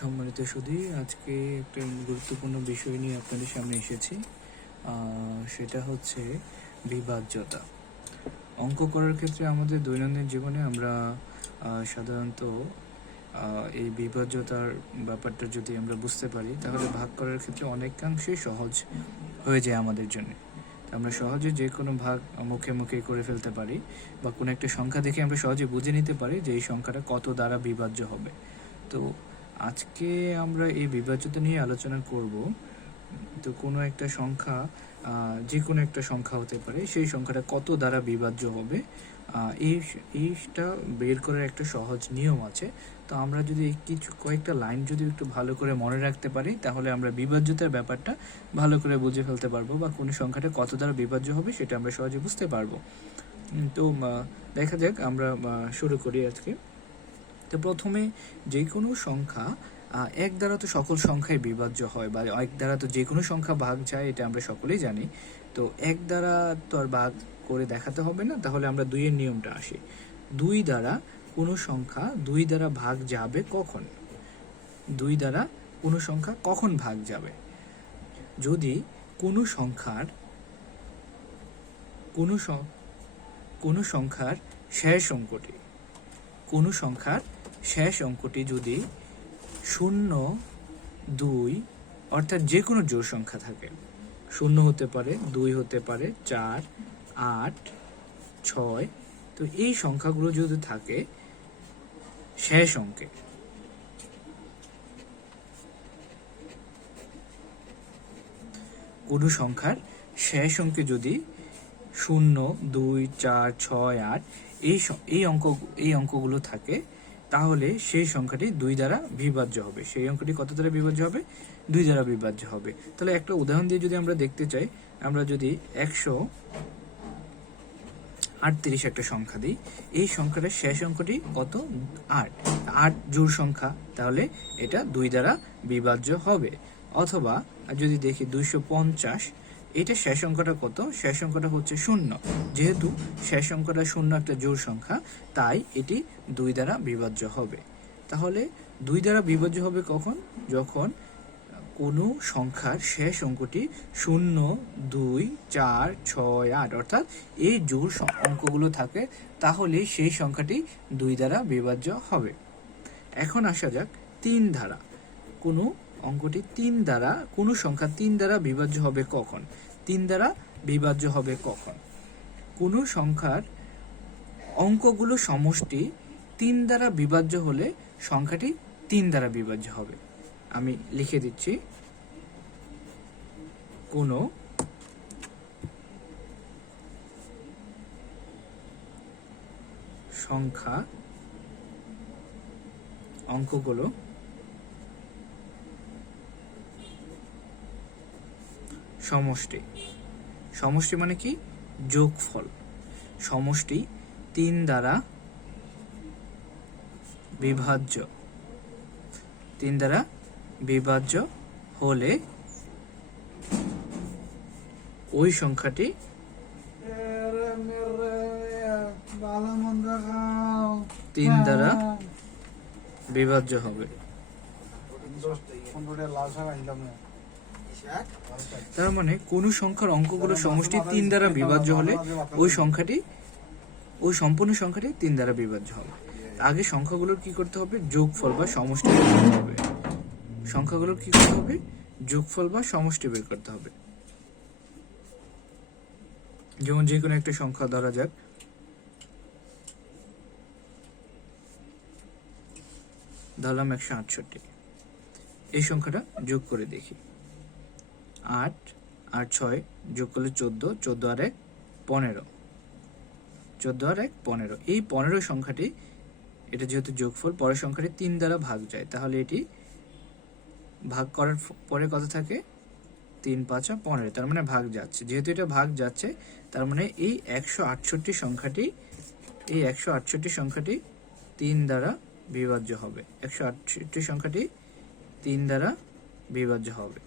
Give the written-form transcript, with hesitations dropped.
সম্মানিত সুধী, আজকে একটা গুরুত্বপূর্ণ বিষয় নিয়ে আপনাদের সামনে এসেছি। সেটা হচ্ছে বিভাজ্যতা। অঙ্ক করার ক্ষেত্রে আমাদের দৈনন্দিন জীবনে আমরা সাধারণত এই বিভাজ্যতার ব্যাপারটা যদি আমরা বুঝতে পারি, তাহলে ভাগ করার ক্ষেত্রে অনেকাংশেই সহজ হয়ে যায় আমাদের জন্য। আমরা সহজে যে কোনো ভাগ মুখে মুখে করে ফেলতে পারি, বা কোনো একটা সংখ্যা দেখে আমরা সহজে বুঝে নিতে পারি যে এই সংখ্যাটা কত দ্বারা বিভাজ্য হবে। তো আজকে আমরা এই বিভাজ্যতা নিয়ে আলোচনা করব। তো কোনো একটা সংখ্যা, যে কোনো একটা সংখ্যা হতে পারে, সেই সংখ্যাটা কত দ্বারা বিভাজ্য হবে এইটা বের করার একটা সহজ নিয়ম আছে। তো আমরা যদি কয়েকটা লাইন যদি একটু ভালো করে মনে রাখতে পারি, তাহলে আমরা বিভাজ্যতার ব্যাপারটা ভালো করে বুঝে ফেলতে পারবো, বা কোনো সংখ্যাটা কত দ্বারা বিভাজ্য হবে সেটা আমরা সহজে বুঝতে পারবো। তো দেখা যাক, আমরা শুরু করি আজকে। তো প্রথমে যে কোনো সংখ্যা এক দ্বারা তো সকল সংখ্যাই বিভাজ্য হয়, বা এক দ্বারা তো যে কোনো সংখ্যা ভাগ যায়, এটা আমরা সকলেই জানি। তো এক দ্বারা তো আর ভাগ করে দেখাতে হবে না, তাহলে আমরা দুইয়ের নিয়মটা আসি। দুই দ্বারা কোনো সংখ্যা দুই দ্বারা ভাগ যাবে কখন? দুই দ্বারা কোনো সংখ্যা কখন ভাগ যাবে? যদি কোনো সংখ্যার শেষ অঙ্কটি শেষ অঙ্কটি যদি 0, 2 অর্থাৎ যে কোনো জোড় সংখ্যা থাকে, 0 হতে পারে, 2 হতে পারে, 4, 8, 6, তো এই সংখ্যাগুলো যদি থাকে শেষ অঙ্কে, কোনো সংখ্যার শেষ অঙ্কে যদি 0, 2, 4, 6, 8 এই অঙ্কগুলো থাকে, তাহলে সেই সংখ্যাটি 2 দ্বারা বিভাজ্য হবে। সেই অঙ্কটি কত দ্বারা বিভাজ্য হবে? 2 দ্বারা বিভাজ্য হবে। তাহলে একটা উদাহরণ দিয়ে যদি আমরা দেখতে চাই, আমরা যদি 138 একটা সংখ্যা দিই, এই সংখ্যাটার শেষ অঙ্কটি কত? 8 জোড় সংখ্যা, তাহলে এটা 2 দ্বারা বিভাজ্য হবে। অথবা যদি দেখি 250, এটা শেষ অঙ্কটা কত? শেষ অঙ্কটা হচ্ছে 0। যেহেতু শেষ অঙ্কটা 0 একটা জোড় সংখ্যা, তাই এটি 2 দ্বারা বিভাজ্য হবে। তাহলে 2 দ্বারা বিভাজ্য হবে কখন? যখন কোনো সংখ্যার শেষ অঙ্কটি 0, 2, 4, 6, 8 অর্থাৎ এই জোড় অঙ্কগুলো থাকে, তাহলে সেই সংখ্যাটি 2 দ্বারা বিভাজ্য হবে। এখন আসা যাক 3 দ্বারা। কোনো অঙ্কটি 3 দ্বারা, কোনো সংখ্যা 3 দ্বারা বিভাজ্য হবে কখন? 3 দ্বারা বিভাজ্য হবে কখন? কোনো সংখ্যার অঙ্কগুলো সমষ্টি 3 দ্বারা বিভাজ্য হলে সংখ্যাটি 3 দ্বারা বিভাজ্য হবে। আমি লিখে দিচ্ছি, কোনো সংখ্যা অঙ্কগুলো সমষ্টি মানে কি? যোগফল। সমষ্টি 3 দ্বারা বিভাজ্য হলে ওই সংখ্যাটি 3 দ্বারা বিভাজ্য হবে। তার মানে কোন সংখ্যার অঙ্কগুলো সমষ্টি 3 দ্বারা বিভাজ্য হলে ওই সম্পূর্ণ সংখ্যাটি 3 দ্বারা বিভাজ্য হবে। আগে সংখ্যাগুলোর কি করতে হবে? যোগফল বা সমষ্টি বের করতে হবে। সংখ্যাগুলোর কি করতে হবে? যোগফল বা সমষ্টি বের করতে হবে। যেমন যে কোনো একটা সংখ্যা ধরা যাক, ধরলাম 168। এই সংখ্যাটা যোগ করে দেখি। 8 আর 6 যোগ করলে 14, 14 আর 1 15, 14 আর 1 15। এই 15 সংখ্যাটি, এটা যেহেতু যোগফল, পরের সংখ্যাটি 3 দ্বারা ভাগ যায়, তাহলে এটি ভাগ করার পরে কত থাকে? 3, 5, 15, তার মানে ভাগ যাচ্ছে। যেহেতু এটা ভাগ যাচ্ছে, তার মানে এই 168 সংখ্যাটি 3 দ্বারা বিভাজ্য হবে। 168 সংখ্যাটি 3 দ্বারা বিভাজ্য হবে।